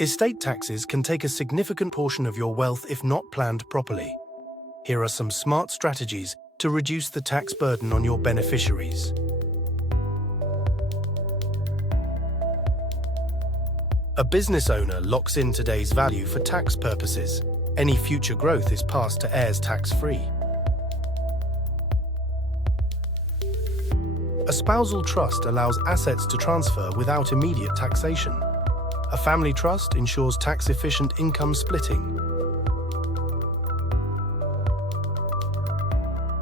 Estate taxes can take a significant portion of your wealth if not planned properly. Here are some smart strategies to reduce the tax burden on your beneficiaries. A business owner locks in today's value for tax purposes. Any future growth is passed to heirs tax-free. A spousal trust allows assets to transfer without immediate taxation. A family trust ensures tax-efficient income splitting.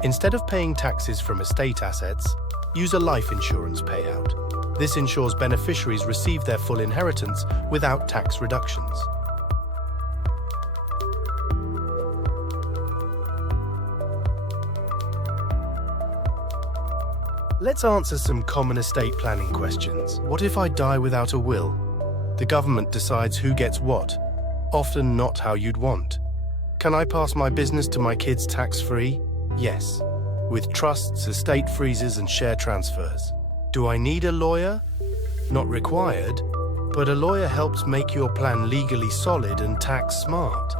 Instead of paying taxes from estate assets, use a life insurance payout. This ensures beneficiaries receive their full inheritance without tax reductions. Let's answer some common estate planning questions. What if I die without a will? The government decides who gets what, often not how you'd want. Can I pass my business to my kids tax-free? Yes, with trusts, estate freezes, and share transfers. Do I need a lawyer? Not required, but a lawyer helps make your plan legally solid and tax-smart.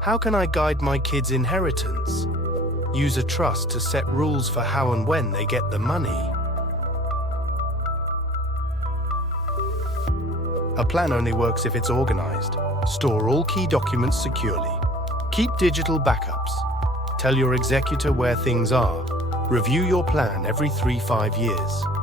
How can I guide my kids' inheritance? Use a trust to set rules for how and when they get the money. A plan only works if it's organized. Store all key documents securely. Keep digital backups. Tell your executor where things are. Review your plan every 3-5 years.